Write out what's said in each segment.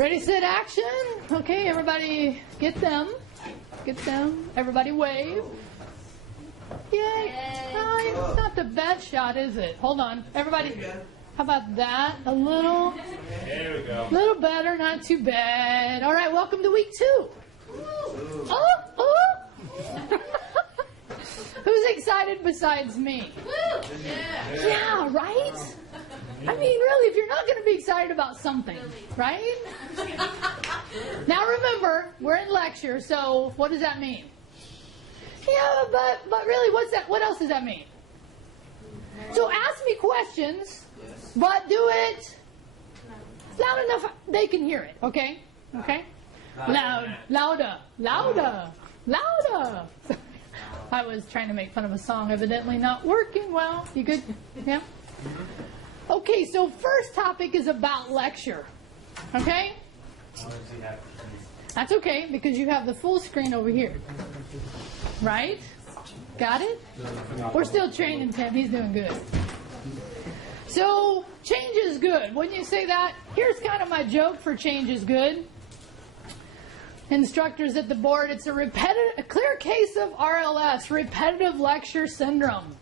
Ready, set, action. Okay, everybody get them. Get them. Everybody wave. Yay. It's not the best shot, is it? Hold on. Everybody, how about that? A little. There we go. Little better, not too bad. All right, welcome to week 2. Who's excited besides me? Yeah, right? I mean, really, if you're not going to be excited about something, right? Now remember, we're in lecture, so what does that mean? Yeah, but really, what else does that mean? So ask me questions, but do it loud enough they can hear it, okay? Okay? Louder. I was trying to make fun of a song, evidently not working well. You good? Yeah? Okay, so first topic is about lecture. Okay? That's okay, because you have the full screen over here. Right? Got it? We're still training Tim. He's doing good. So, change is good. Wouldn't you say that? Here's kind of my joke for change is good. Instructors at the board, it's a clear case of RLS, repetitive lecture syndrome.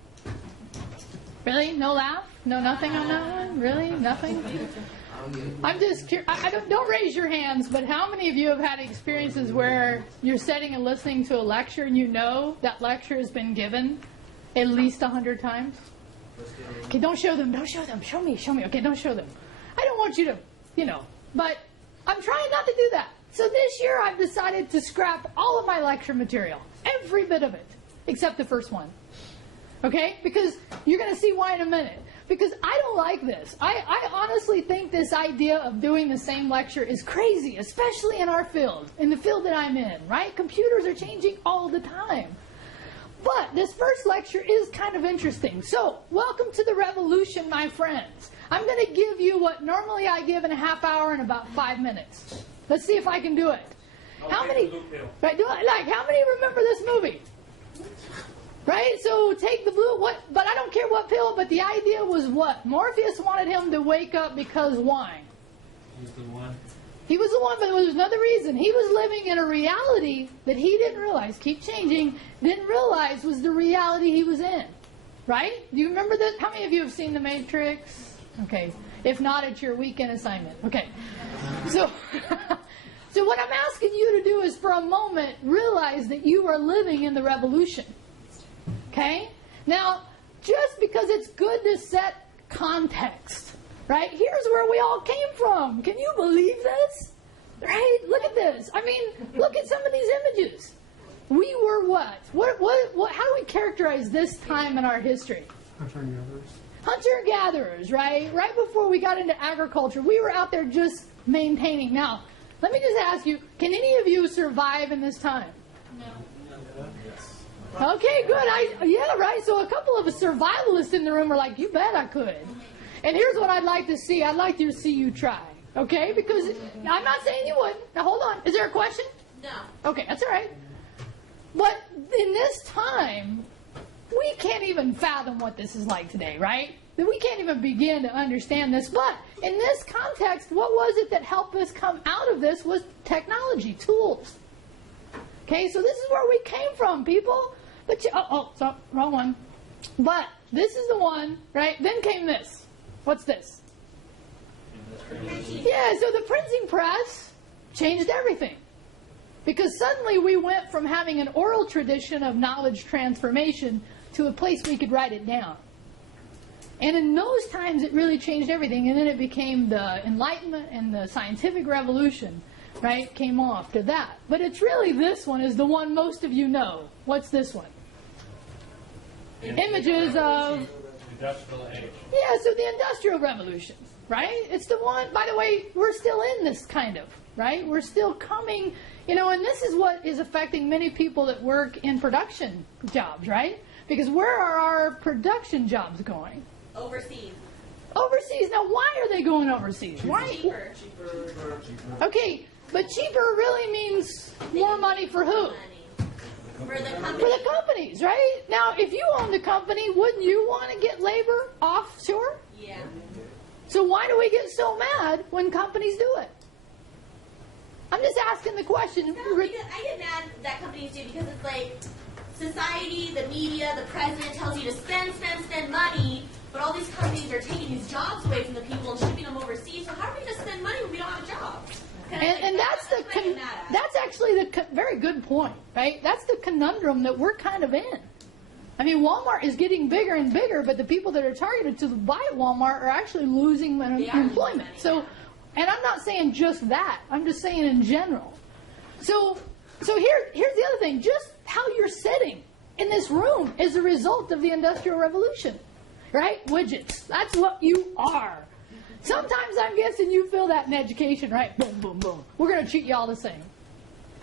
Really? No laugh? No nothing on that one? Really? Nothing? I'm just curious. Don't raise your hands, but how many of you have had experiences where you're sitting and listening to a lecture and you know that lecture has been given at least 100 times? Okay, don't show them. Don't show them. Show me. Okay, don't show them. I don't want you to, but I'm trying not to do that. So this year I've decided to scrap all of my lecture material, every bit of it, except the first one. Okay? Because you're going to see why in a minute. Because I don't like this. I honestly think this idea of doing the same lecture is crazy, especially in our field, in the field that I'm in, right? Computers are changing all the time. But this first lecture is kind of interesting. So, welcome to the revolution, my friends. I'm going to give you what normally I give in a half hour in about 5 minutes. Let's see if I can do it. How many remember this movie? Right? So take the blue, but I don't care what pill, but the idea was what? Morpheus wanted him to wake up because why? He was the one. He was the one, but there was another reason. He was living in a reality that he didn't realize, keep changing, didn't realize was the reality he was in. Right? Do you remember this? How many of you have seen The Matrix? Okay. If not, it's your weekend assignment. Okay. So, so what I'm asking you to do is for a moment realize that you are living in the revolution. Okay? Now, just because it's good to set context, right? Here's where we all came from. Can you believe this? Right? Look at this. I mean, look at some of these images. We were what? How do we characterize this time in our history? Hunter-gatherers, right? Right before we got into agriculture, we were out there just maintaining. Now, let me just ask you, can any of you survive in this time? No. Okay, good. Yeah, right. So a couple of us survivalists in the room are like, you bet I could. And here's what I'd like to see. I'd like to see you try. Okay? Because I'm not saying you wouldn't. Now, hold on. Is there a question? No. Okay, that's all right. But in this time, we can't even fathom what this is like today, right? We can't even begin to understand this. But in this context, what was it that helped us come out of this was technology, tools. Okay, so this is where we came from, people. But sorry, wrong one. But this is the one, right? Then came this. What's this? Yeah, so the printing press changed everything. Because suddenly we went from having an oral tradition of knowledge transformation to a place we could write it down. And in those times it really changed everything. And then it became the Enlightenment and the scientific revolution, right? Came off to that. But it's really this one is the one most of you know. What's this one? Images of... Industrial age. Yeah, so the Industrial Revolution, right? It's the one, by the way, we're still in this kind of, right? We're still coming, and this is what is affecting many people that work in production jobs, right? Because where are our production jobs going? Overseas. Overseas. Now, why are they going overseas? Why? Cheaper. Okay, but cheaper really means more money for who? For the company. For the companies, right? Now, if you own the company, wouldn't you want to get labor offshore? Yeah. So why do we get so mad when companies do it? I'm just asking the question. No, because I get mad that companies do because it's like society, the media, the president tells you to spend money, but all these companies are taking these jobs away from the people and shipping them overseas. So how are we going to spend money when we don't have a job? And that's actually the very good point, right? That's the conundrum that we're kind of in. I mean, Walmart is getting bigger and bigger, but the people that are targeted to buy at Walmart are actually losing employment. So, and I'm not saying just that. I'm just saying in general. So here's the other thing. Just how you're sitting in this room is a result of the Industrial Revolution, right? Widgets. That's what you are. Sometimes I'm guessing you feel that in education, right? Boom, boom, boom. We're going to treat you all the same.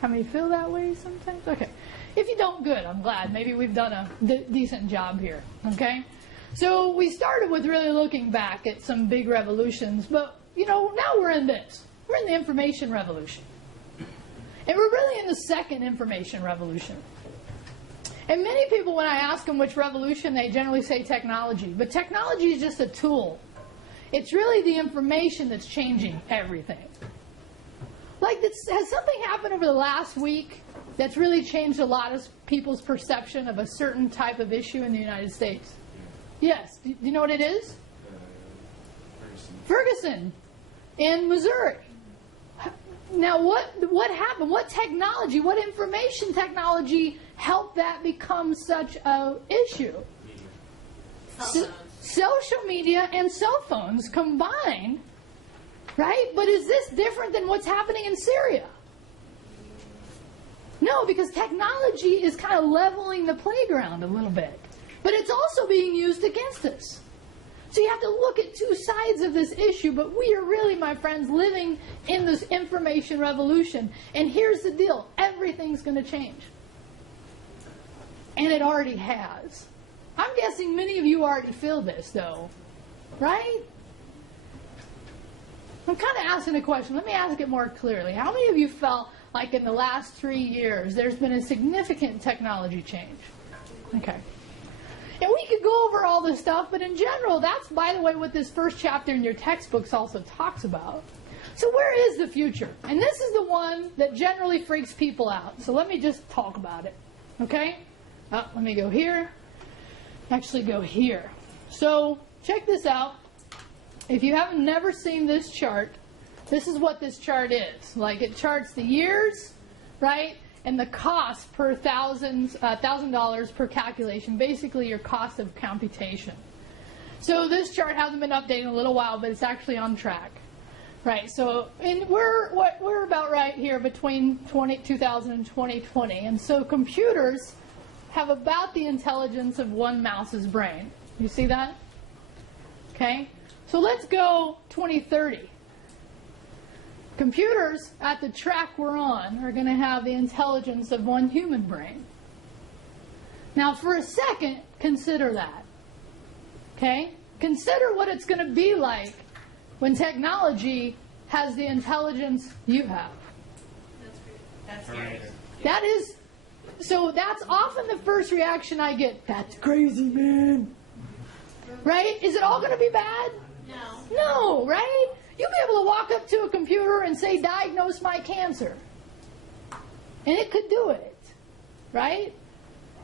How many feel that way sometimes? Okay. If you don't, good. I'm glad. Maybe we've done a decent job here. Okay? So we started with really looking back at some big revolutions, but, now we're in this. We're in the information revolution. And we're really in the second information revolution. And many people, when I ask them which revolution, they generally say technology. But technology is just a tool. It's really the information that's changing everything. Like, has something happened over the last week that's really changed a lot of people's perception of a certain type of issue in the United States? Yes. Do you know what it is? Ferguson in Missouri. Now, what happened? What technology, what information technology helped that become such an issue? Social media and cell phones combined, right? But is this different than what's happening in Syria? No, because technology is kind of leveling the playground a little bit. But it's also being used against us. So you have to look at two sides of this issue, but we are really, my friends, living in this information revolution. And here's the deal. Everything's going to change. And it already has. I'm guessing many of you already feel this, though. Right? I'm kind of asking a question. Let me ask it more clearly. How many of you felt like in the last 3 years there's been a significant technology change? Okay. And we could go over all this stuff, but in general, that's, by the way, what this first chapter in your textbooks also talks about. So where is the future? And this is the one that generally freaks people out. So let me just talk about it. Okay? Let me go here. Actually go here. So check this out. If you haven't never seen this chart, this is what this chart is. Like, it charts the years, right? And the cost per $1,000 per calculation, basically your cost of computation. So this chart hasn't been updated in a little while, but it's actually on track. Right, so we're about right here between 2000 and 2020. And so computers have about the intelligence of one mouse's brain. You see that? Okay, so let's go 2030. Computers at the track we're on are going to have the intelligence of one human brain. Now, for a second, consider that. Okay? Consider what it's going to be like when technology has the intelligence you have. That's scary. That is, so that's often the first reaction I get. That's crazy, man. Right? Is it all going to be bad? No. No, right? You'll be able to walk up to a computer and say, diagnose my cancer. And it could do it. Right?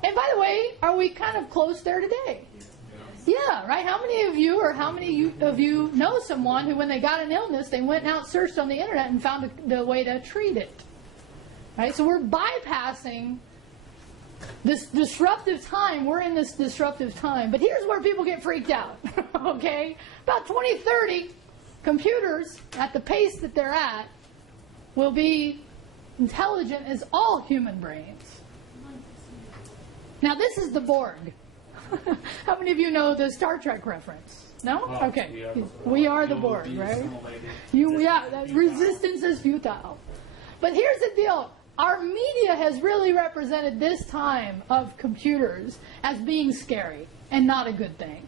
And by the way, are we kind of close there today? Yeah, right? How many of you or how many of you know someone who, when they got an illness, they went out, searched on the internet, and found the way to treat it? Right? So we're bypassing this disruptive time. We're in this disruptive time. But here's where people get freaked out. Okay? About 2030, computers, at the pace that they're at, will be intelligent as all human brains. Now, this is the Borg. How many of you know the Star Trek reference? No? Okay. We are the Borg, right? Resistance is futile. But here's the deal. Our media has really represented this time of computers as being scary and not a good thing.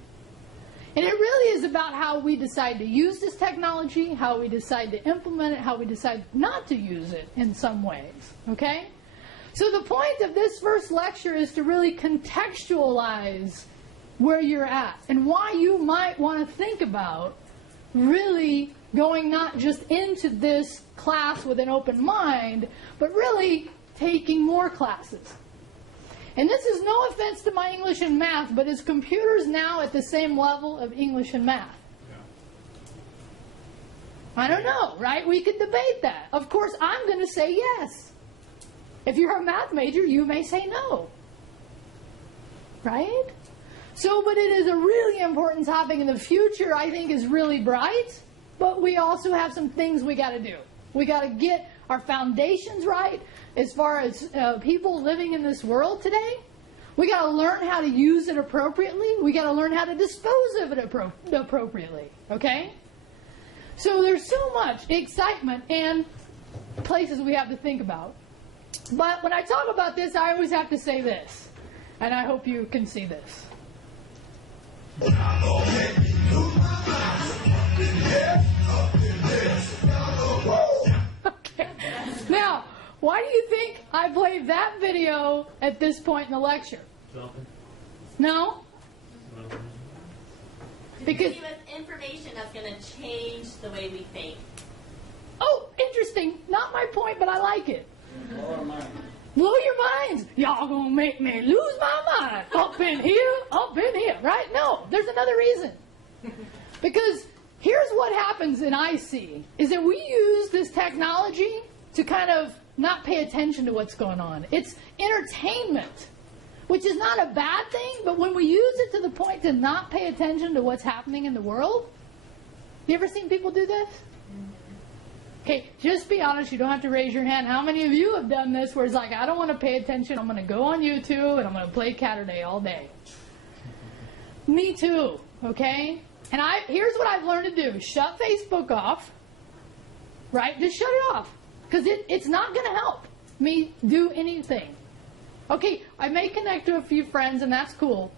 And it really is about how we decide to use this technology, how we decide to implement it, how we decide not to use it in some ways. Okay? So the point of this first lecture is to really contextualize where you're at and why you might want to think about really going not just into this class with an open mind, but really taking more classes. And this is no offense to my English and math, but is computers now at the same level of English and math? I don't know, right? We could debate that. Of course, I'm going to say yes. If you're a math major, you may say no. Right? So, but it is a really important topic, and the future, I think, is really bright, but we also have some things we got to do. We got to get our foundations right as far as people living in this world today. We got to learn how to use it appropriately. We got to learn how to dispose of it appropriately. Okay? So there's so much excitement and places we have to think about. But when I talk about this, I always have to say this, and I hope you can see this. Okay. Now, why do you think I played that video at this point in the lecture? Something. No? Because give us information that's going to change the way we think. oh, interesting. Not my point, but I like it. Blow your minds. Y'all gonna make me lose my mind. Up in here, right? No, there's another reason. Because here's what happens in IC, is that we use this technology to kind of not pay attention to what's going on. It's entertainment, which is not a bad thing, but when we use it to the point to not pay attention to what's happening in the world, you ever seen people do this? Okay, just be honest. You don't have to raise your hand. How many of you have done this where it's like, I don't want to pay attention. I'm going to go on YouTube and I'm going to play Catterday all day. Me too, okay? And here's what I've learned to do. Shut Facebook off, right? Just shut it off. Because it's not going to help me do anything. Okay, I may connect to a few friends and that's cool.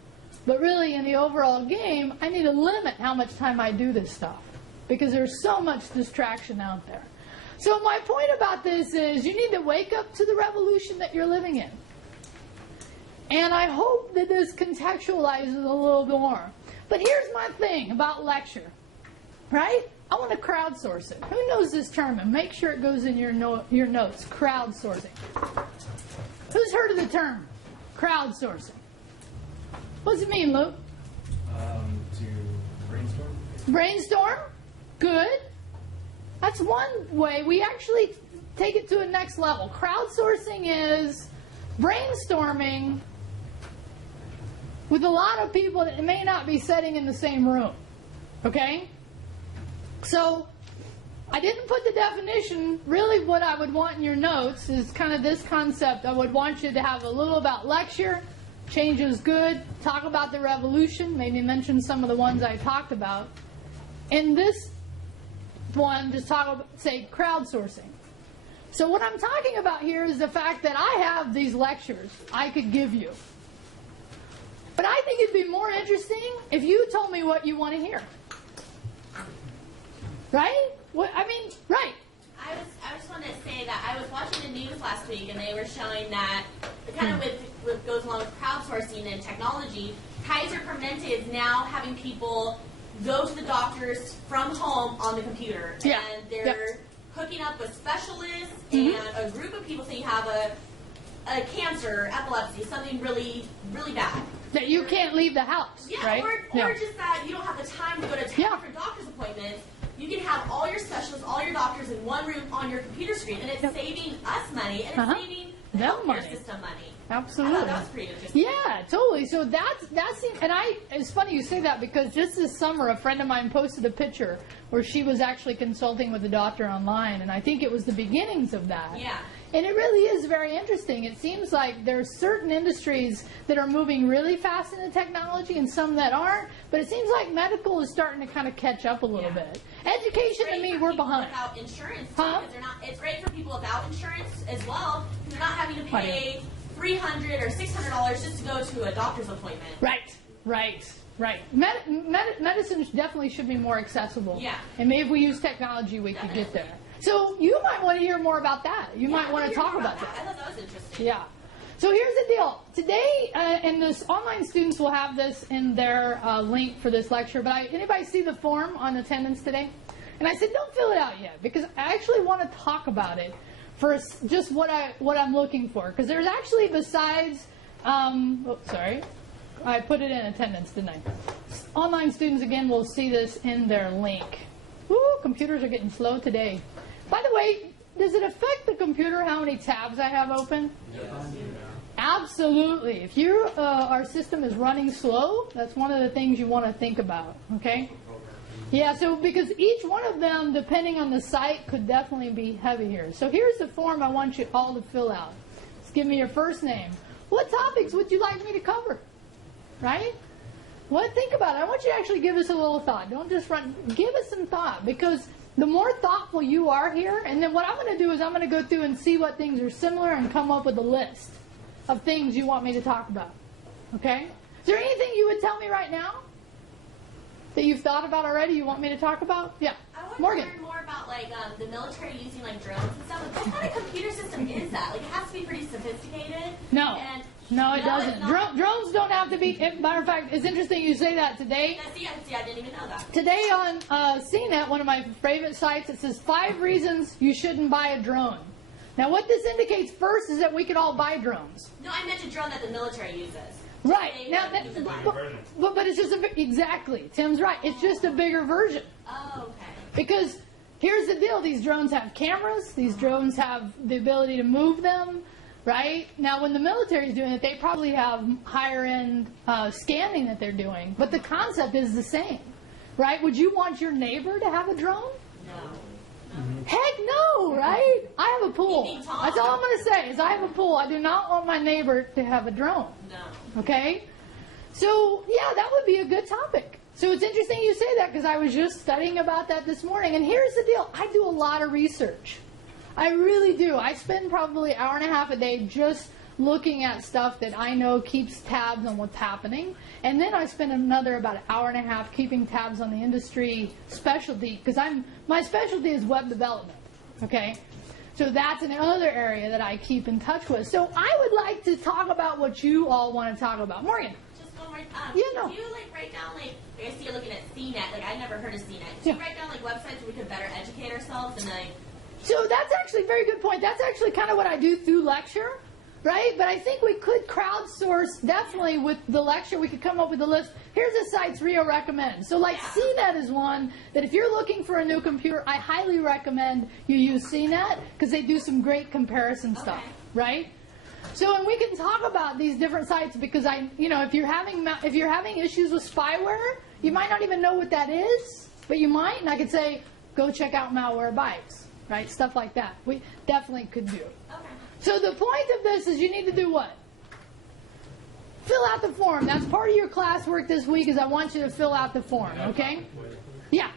But really, in the overall game, I need to limit how much time I do this stuff. Because there's so much distraction out there. So my point about this is you need to wake up to the revolution that you're living in. And I hope that this contextualizes a little more. But here's my thing about lecture, right? I want to crowdsource it. Who knows this term? And make sure it goes in your notes, crowdsourcing. Who's heard of the term crowdsourcing? What does it mean, Luke? To brainstorm. Brainstorm? Good. That's one way. We actually take it to a next level. Crowdsourcing is brainstorming with a lot of people that may not be sitting in the same room. Okay? So, I didn't put the definition. Really what I would want in your notes is kind of this concept. I would want you to have a little about lecture. Change is good. Talk about the revolution. Maybe mention some of the ones I talked about. In this one, just say crowdsourcing. So what I'm talking about here is the fact that I have these lectures I could give you. But I think it'd be more interesting if you told me what you want to hear. Right? Right. I just wanted to say that I was watching the news last week and they were showing that kind of with goes along with crowdsourcing and technology, Kaiser Permanente is now having people go to the doctors from home on the computer. Yeah. And they're hooking up with specialists and a group of people. So you have a cancer, epilepsy, something really, really bad. That you can't leave the house, Yeah, right? or just that you don't have the time to go to 10 different doctor's appointments. You can have all your specialists, all your doctors in one room on your computer screen, and it's saving us money, and it's saving the healthcare system money. Absolutely. I thought that was pretty interesting. Yeah, totally. So that's and it's funny you say that because just this summer a friend of mine posted a picture where she was actually consulting with a doctor online, and I think it was the beginnings of that. Yeah. And it really is very interesting. It seems like there's certain industries that are moving really fast in the technology and some that aren't, but it seems like medical is starting to kind of catch up a little bit. Education, to me, we're behind. Without insurance, too, because it's great for people without insurance as well, because they're not having to pay $300 or $600 just to go to a doctor's appointment. Right. Medicine definitely should be more accessible. Yeah. And maybe if we use technology, we could get there. So you might want to hear more about that. You might want to talk about that. I thought that was interesting. Yeah. So here's the deal. Today, and this online students will have this in their link for this lecture, but anybody see the form on attendance today? And I said, don't fill it out yet, because I actually want to talk about it for just what I'm looking for. Because there's actually, besides, sorry, I put it in attendance, didn't I? Online students, again, will see this in their link. Woo, computers are getting slow today. By the way, does it affect the computer how many tabs I have open? Yes. Absolutely. If our system is running slow, that's one of the things you want to think about, okay? Yeah, so because each one of them, depending on the site, could definitely be heavy here. So here's the form I want you all to fill out. Just give me your first name. What topics would you like me to cover? Right? Well, think about it. I want you to actually give us a little thought. Don't just run. Give us some thought, because the more thoughtful you are here, and then what I'm going to do is I'm going to go through and see what things are similar and come up with a list of things you want me to talk about. Okay? Is there anything you would tell me right now that you've thought about already you want me to talk about? Yeah. I want Morgan. to learn more about like the military using like drones and stuff. Like, what kind of computer system is that? Like, it has to be pretty sophisticated. No. And No, it it's doesn't. not. Drones don't have to be. Matter of fact, it's interesting you say that today. See, I didn't even know that. Today on CNET, one of my favorite sites, it says 5 reasons you shouldn't buy a drone. Now, what this indicates first is that we could all buy drones. No, I meant a drone that the military uses. Right. They Now, don't use it live. but it's just exactly. Tim's right. It's just a bigger version. Oh, okay. Because here's the deal. These drones have cameras. These drones have the ability to move them. Right? Now, when the military is doing it, they probably have higher-end scanning that they're doing. But the concept is the same. Right? Would you want your neighbor to have a drone? No. Heck no, right? I have a pool. That's all I'm going to say is I have a pool. I do not want my neighbor to have a drone. No. Okay? So, yeah, that would be a good topic. So it's interesting you say that, because I was just studying about that this morning. And here's the deal. I do a lot of research. I really do. I spend probably an hour and a half a day just looking at stuff that I know keeps tabs on what's happening. And then I spend another about an hour and a half keeping tabs on the industry specialty, because my specialty is web development. Okay? So that's another area that I keep in touch with. So I would like to talk about what you all want to talk about. Morgan. Just one more. Yeah, no. Do you like write down like? I see you're looking at CNET. Like, I never heard of CNET. Do Yeah. you write down like websites where we could better educate ourselves and like? So that's actually a very good point. That's actually kind of what I do through lecture, right? But I think we could crowdsource, definitely with the lecture, we could come up with a list. Here's the sites Rio recommends. So like CNET is one that if you're looking for a new computer, I highly recommend you use CNET, because they do some great comparison stuff, right? So, and we can talk about these different sites, because if you're having issues with spyware, you might not even know what that is, but you might, and I could say, go check out Malwarebytes. Right? Stuff like that. We definitely could do. Okay. So the point of this is you need to do what? Fill out the form. That's part of your classwork this week, is I want you to fill out the form, okay? Yeah.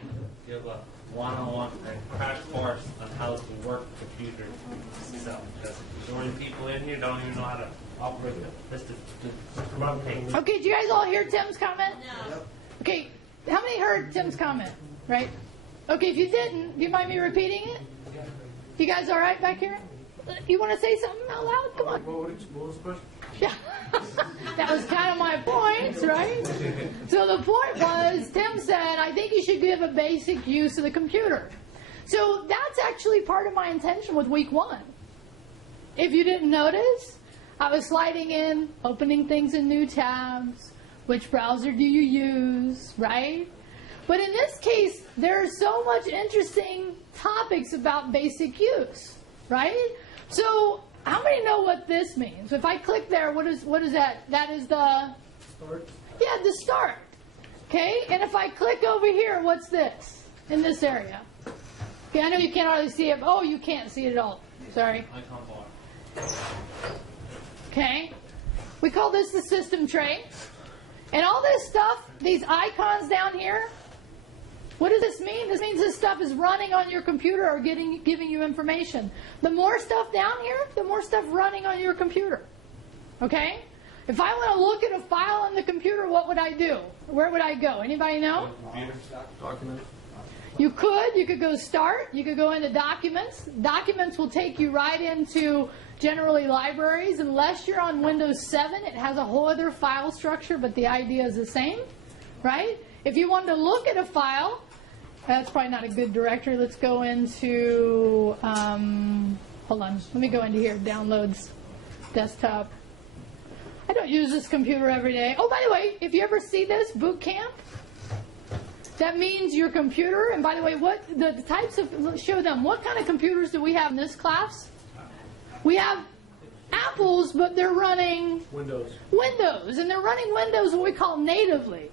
Give a one-on-one crash course on how to work computers itself. Because so many people in here don't even know how to operate this to run things. Okay, did you guys all hear Tim's comment? No. Okay, how many heard Tim's comment? Right? Okay, if you didn't, do you mind me repeating it? You guys all right back here? You want to say something out loud? Come on. What was the question? Yeah. That was kind of my point, right? So the point was, Tim said, I think you should give a basic use of the computer. So that's actually part of my intention with week 1. If you didn't notice, I was sliding in, opening things in new tabs. Which browser do you use, right? But in this case, there are so much interesting topics about basic use, right? So how many know what this means? If I click there, what is that? That is the Start. Yeah, the start. Okay, and if I click over here, what's this in this area? Okay, I know you can't hardly see it. Oh, you can't see it at all. Sorry. Icon bar. Okay, we call this the system tray, and all this stuff, these icons down here. What does this mean? This means this stuff is running on your computer or giving you information. The more stuff down here, the more stuff running on your computer. Okay? If I want to look at a file on the computer, what would I do? Where would I go? Anybody know? Computer. Document. You could go start, you could go into documents. Documents will take you right into generally libraries. Unless you're on Windows 7, it has a whole other file structure, but the idea is the same, right? If you wanted to look at a file, That's probably not a good directory. Let's go into, hold on, let me go into here, downloads, desktop. I don't use this computer every day. Oh, by the way, if you ever see this, boot camp, that means your computer, and by the way, what the types of, show them, what kind of computers do we have in this class? We have Apples, but they're running Windows, and they're running Windows what we call natively.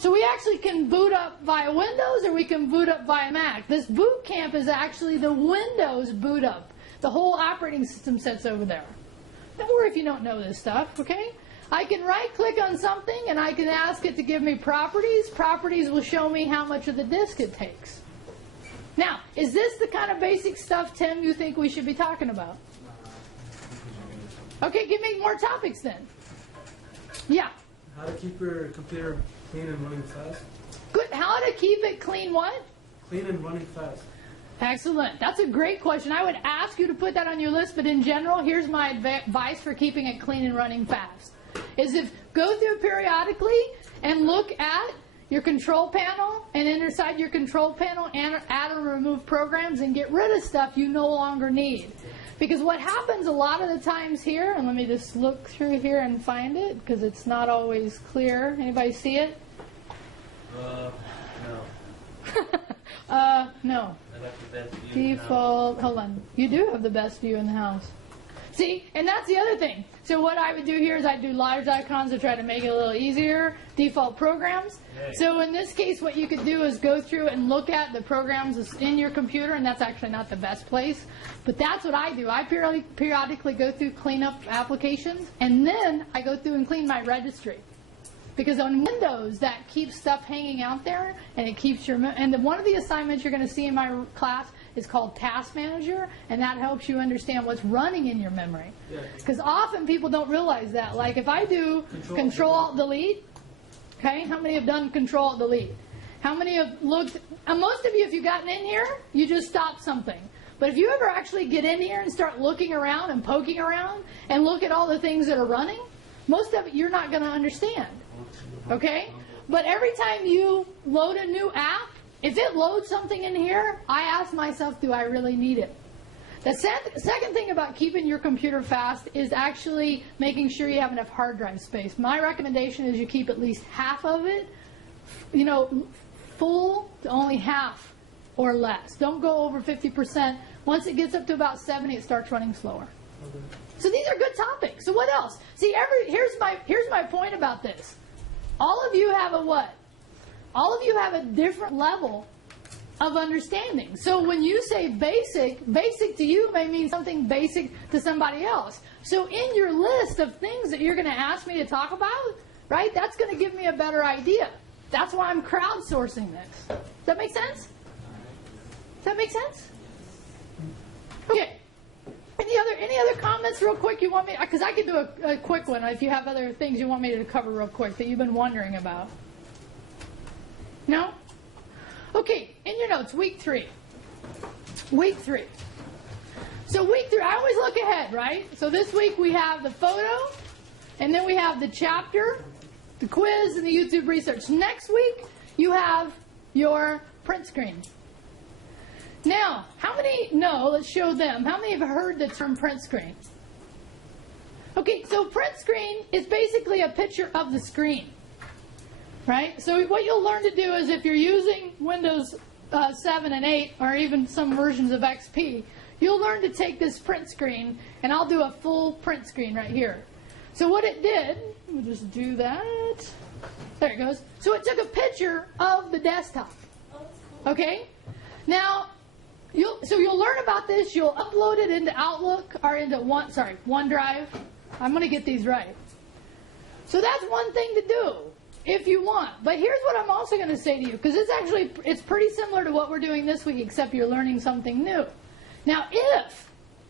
So we actually can boot up via Windows or we can boot up via Mac. This boot camp is actually the Windows boot up. The whole operating system sits over there. Don't worry if you don't know this stuff, okay? I can right-click on something and I can ask it to give me properties. Properties will show me how much of the disk it takes. Now, is this the kind of basic stuff, Tim, you think we should be talking about? Okay, give me more topics then. Yeah. How to keep your computer clean and running fast? Good. How to keep it clean what? Clean and running fast. Excellent. That's a great question. I would ask you to put that on your list, but in general, here's my advice for keeping it clean and running fast. Go through periodically and look at your control panel, and inside your control panel, add or remove programs and get rid of stuff you no longer need. Because what happens a lot of the times here, and let me just look through here and find it, because it's not always clear. Anybody see it? no. No. I got the best view Default, hold on. You do have the best view in the house. See, and that's the other thing. So what I would do here is I'd do large icons to try to make it a little easier. Default programs. Okay. So in this case, what you could do is go through and look at the programs that's in your computer, and that's actually not the best place. But that's what I do. I periodically go through, clean up applications, and then I go through and clean my registry. Because on Windows, that keeps stuff hanging out there, and it keeps your... And one of the assignments you're going to see in my class is called Task Manager, and that helps you understand what's running in your memory. Because often people don't realize that. Like if I do Control-Alt-Delete, okay, how many have done Control-Alt-Delete? How many have looked... most of you, if you've gotten in here, you just stop something. But if you ever actually get in here and start looking around and poking around and look at all the things that are running, most of it you're not going to understand. Okay? But every time you load a new app, if it loads something in here, I ask myself, do I really need it? The second thing about keeping your computer fast is actually making sure you have enough hard drive space. My recommendation is you keep at least half of it, full to only half or less. Don't go over 50%. Once it gets up to about 70, it starts running slower. Okay. So these are good topics. So what else? See, here's my point about this. All of you have a what? All of you have a different level of understanding. So when you say basic to you may mean something basic to somebody else. So in your list of things that you're going to ask me to talk about, right, that's going to give me a better idea. That's why I'm crowdsourcing this. Does that make sense? Does that make sense? Okay. Any other comments real quick you want me, because I can do a quick one if you have other things you want me to cover real quick that you've been wondering about. No? Okay, in your notes, week 3. Week 3. So week 3, I always look ahead, right? So this week we have the photo, and then we have the chapter, the quiz, and the YouTube research. Next week, you have your print screen. Now, how many know, let's show them, how many have heard the term print screen? Okay, so print screen is basically a picture of the screen, right? So what you'll learn to do is if you're using Windows 7 and 8, or even some versions of XP, you'll learn to take this print screen, and I'll do a full print screen right here. So what it did, we'll just do that. There it goes. So it took a picture of the desktop, okay? Now, you'll learn about this. You'll upload it into Outlook or into OneDrive. I'm going to get these right. So that's one thing to do if you want. But here's what I'm also going to say to you, because it's pretty similar to what we're doing this week, except you're learning something new. Now,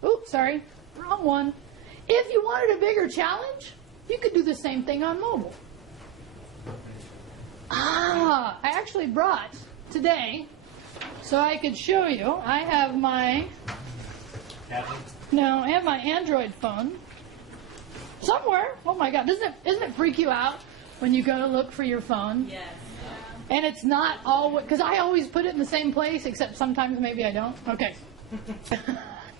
wrong one. If you wanted a bigger challenge, you could do the same thing on mobile. I actually brought today, so I could show you. I have my Android phone somewhere. Oh my God, doesn't it freak you out when you go to look for your phone? Yes. And it's not all, because I always put it in the same place, except sometimes maybe I don't. Okay.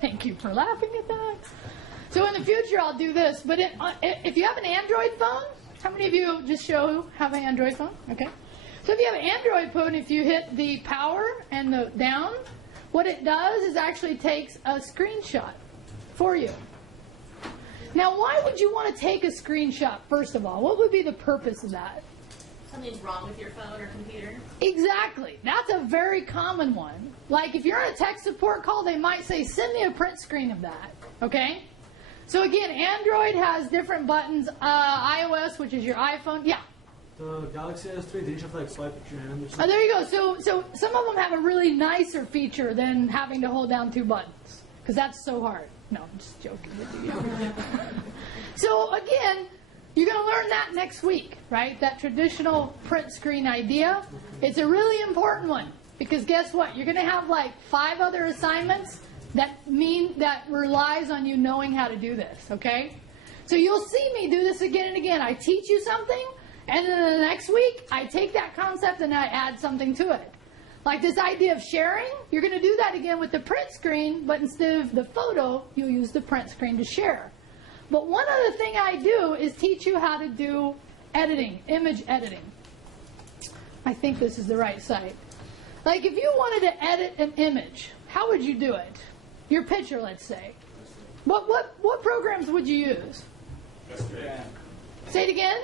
Thank you for laughing at that. So in the future, I'll do this. But if you have an Android phone, how many of you just show have an Android phone? Okay. So if you have an Android phone, if you hit the power and the down, what it does is actually takes a screenshot for you. Now, why would you want to take a screenshot, first of all? What would be the purpose of that? Something's wrong with your phone or computer. Exactly. That's a very common one. Like if you're on a tech support call, they might say, send me a print screen of that. Okay? So again, Android has different buttons. iOS, which is your iPhone. Yeah. The Galaxy S3, they just have to like swipe with your hand or Oh, something. there you go. So some of them have a really nicer feature than having to hold down two buttons. Because that's so hard. No, I'm just joking with you. So again, you're going to learn that next week, right? That traditional print screen idea. It's a really important one. Because guess what? You're going to have like 5 other assignments that relies on you knowing how to do this, okay? So you'll see me do this again and again. I teach you something, and then the next week, I take that concept and I add something to it. Like this idea of sharing, you're going to do that again with the print screen, but instead of the photo, you'll use the print screen to share. But one other thing I do is teach you how to do editing, image editing. I think this is the right site. Like if you wanted to edit an image, how would you do it? Your picture, let's say. What programs would you use? Say it again.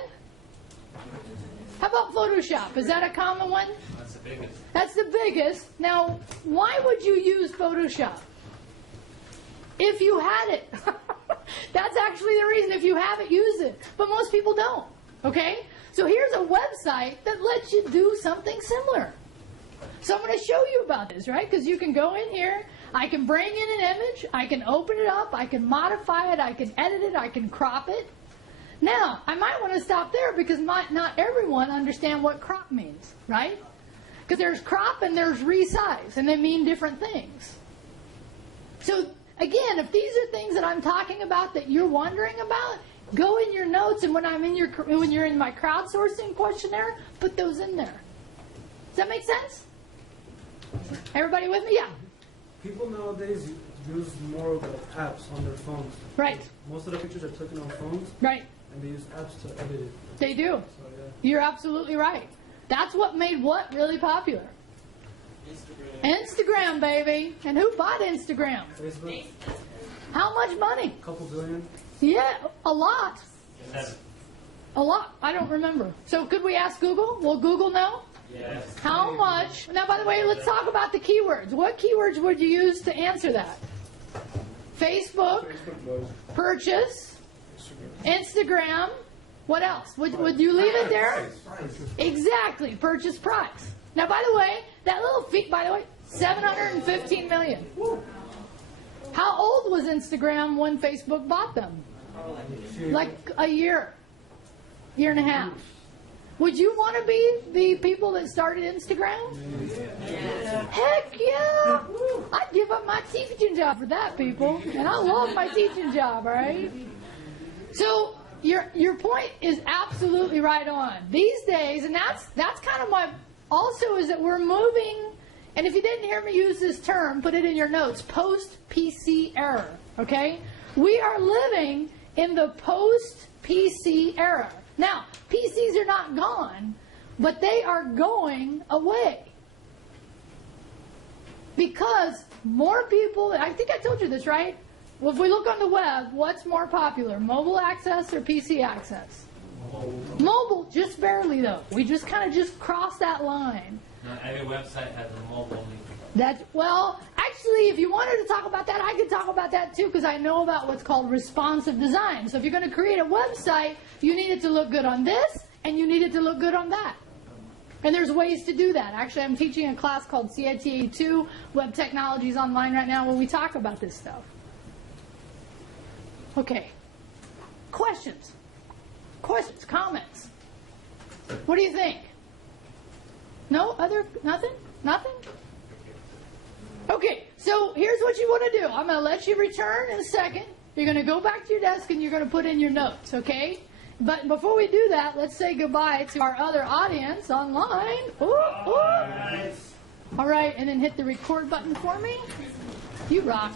How about Photoshop? Is that a common one? That's the biggest. That's the biggest. Now, why would you use Photoshop? If you had it. That's actually the reason. If you have it, use it. But most people don't. Okay? So here's a website that lets you do something similar. So I'm going to show you about this, right? Because you can go in here. I can bring in an image. I can open it up. I can modify it. I can edit it. I can crop it. Now, I might want to stop there because not everyone understands what crop means, right? Because there's crop and there's resize, and they mean different things. So, again, if these are things that I'm talking about that you're wondering about, go in your notes, and when you're in my crowdsourcing questionnaire, put those in there. Does that make sense? Everybody with me? Yeah. People nowadays use more of the apps on their phones. Right. Most of the pictures are taken on phones, Right. and they use apps to edit it. They do. So, yeah. You're absolutely right. That's what made what really popular? Instagram, baby. And who bought Instagram? Facebook, How much money? couple billion. Yeah, a lot. 7. A lot. I don't remember. So could we ask Google? Will Google know? Yes. How much? Now, by the way, let's talk about the keywords. What keywords would you use to answer that? Facebook, purchase, Instagram. What else? Would you leave it there? Exactly. Purchase price. Now, by the way, that little fee, by the way, 715 million. How old was Instagram when Facebook bought them? Like a year and a half. Would you want to be the people that started Instagram? Heck yeah! I'd give up my teaching job for that, people. And I love my teaching job, all right? So your point is absolutely right on. These days, and that's kind of my, also is that we're moving, and if you didn't hear me use this term, put it in your notes, post-PC era, okay? We are living in the post-PC era. Now, PCs are not gone, but they are going away. Because more people, I think I told you this, right? Well, if we look on the web, what's more popular, mobile access or PC access? Mobile, just barely though. We just kind of just crossed that line. Not every website has a mobile link. Well, actually, if you wanted to talk about that, I could talk about that too, because I know about what's called responsive design. So if you're going to create a website, you need it to look good on this, and you need it to look good on that. And there's ways to do that. Actually, I'm teaching a class called CIT12, Web Technologies online right now, where we talk about this stuff. Okay. Questions? Questions? Comments? What do you think? No? Nothing? Nothing? Okay, so here's what you want to do. I'm going to let you return in a second. You're going to go back to your desk and you're going to put in your notes, okay? But before we do that, let's say goodbye to our other audience online. Ooh, ooh. All right, and then hit the record button for me. You rock.